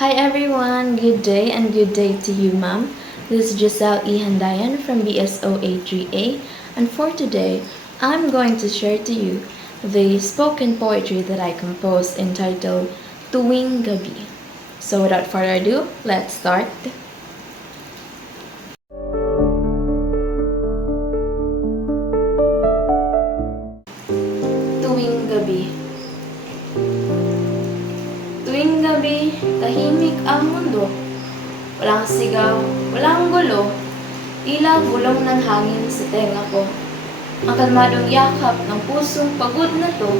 Hi everyone, good day and good day to you, ma'am. This is Giselle Ihandayan from BSO 3A, and for today, I'm going to share to you the spoken poetry that I composed entitled Tuwing Gabi. So without further ado, let's start. Tuwing Gabi. Tuwing gabi, tahimik ang mundo. Walang sigaw, walang gulo, tila gulong ng hangin sa tenga ko. Ang kalmadong yakap ng pusong pagod na to.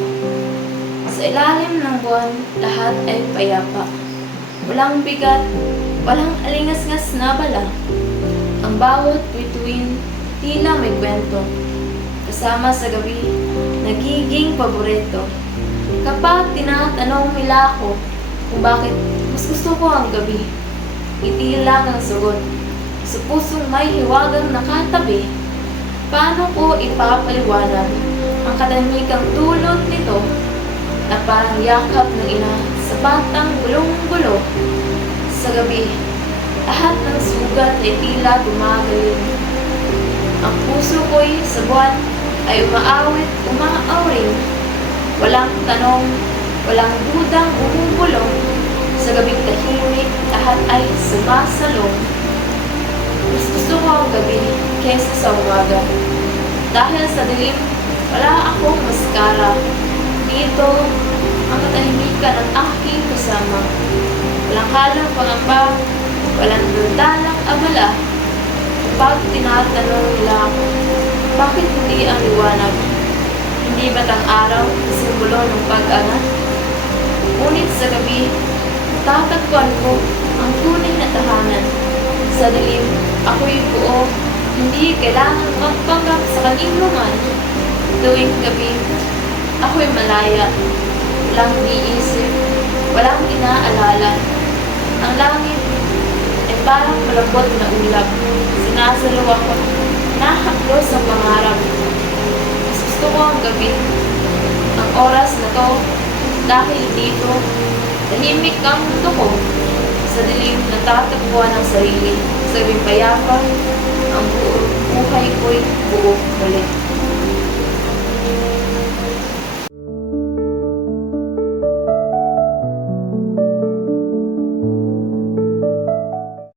Sa ilalim ng buwan, lahat ay payapa. Walang bigat, walang alingas-ngas na bala. Ang bawat bituin, tila may kwento. Kasama sa gabi, nagiging paborito. Kapag tinatanong nila ako kung bakit mas gusto ko ang gabi, ngiti lang ang sagot. Sa pusong may hiwagang nakatabi, paano ko ipapaliwanag ang katahimikang dulot nito na parang yakap ng ina sa batang gulong-gulo. Sa gabi, lahat ng sugat ay tila gumagaling. Ang puso ko'y sa buwan ay umaawit, umaawring. Walang tanong, walang dudang bumubulong. Sa gabing tahimik, lahat ay sumasalong. Mas gusto ko ang gabi kaysa sa umaga. Dahil sa dilim, wala akong maskara. Dito, ang katahimikan ng aking kasama. Walang halong pangamba, walang dalang abala. Kapag tinatanong nila ako, bakit hindi ang liwanag? Hindi ba't ang araw simbolo ng pag-angat? Ngunit sa gabi, tatagpuan ko ang tunay na tahanan. Sa dilim, ako'y buo, hindi kailangan magpanggap sa kanluman. Tuwing gabi, ako'y malaya, walang iisip, walang inaalala. Ang langit ay parang malambot na ulap. Sinasalo ako, nahaklos ang pangarap. Gusto ko ang gabi, ang oras na to, dahil dito, tahimik ang mundo ko. Sa dilim, natatagpuan ang sarili. Sa gabing payapa, ang buhay ko'y buo ulit.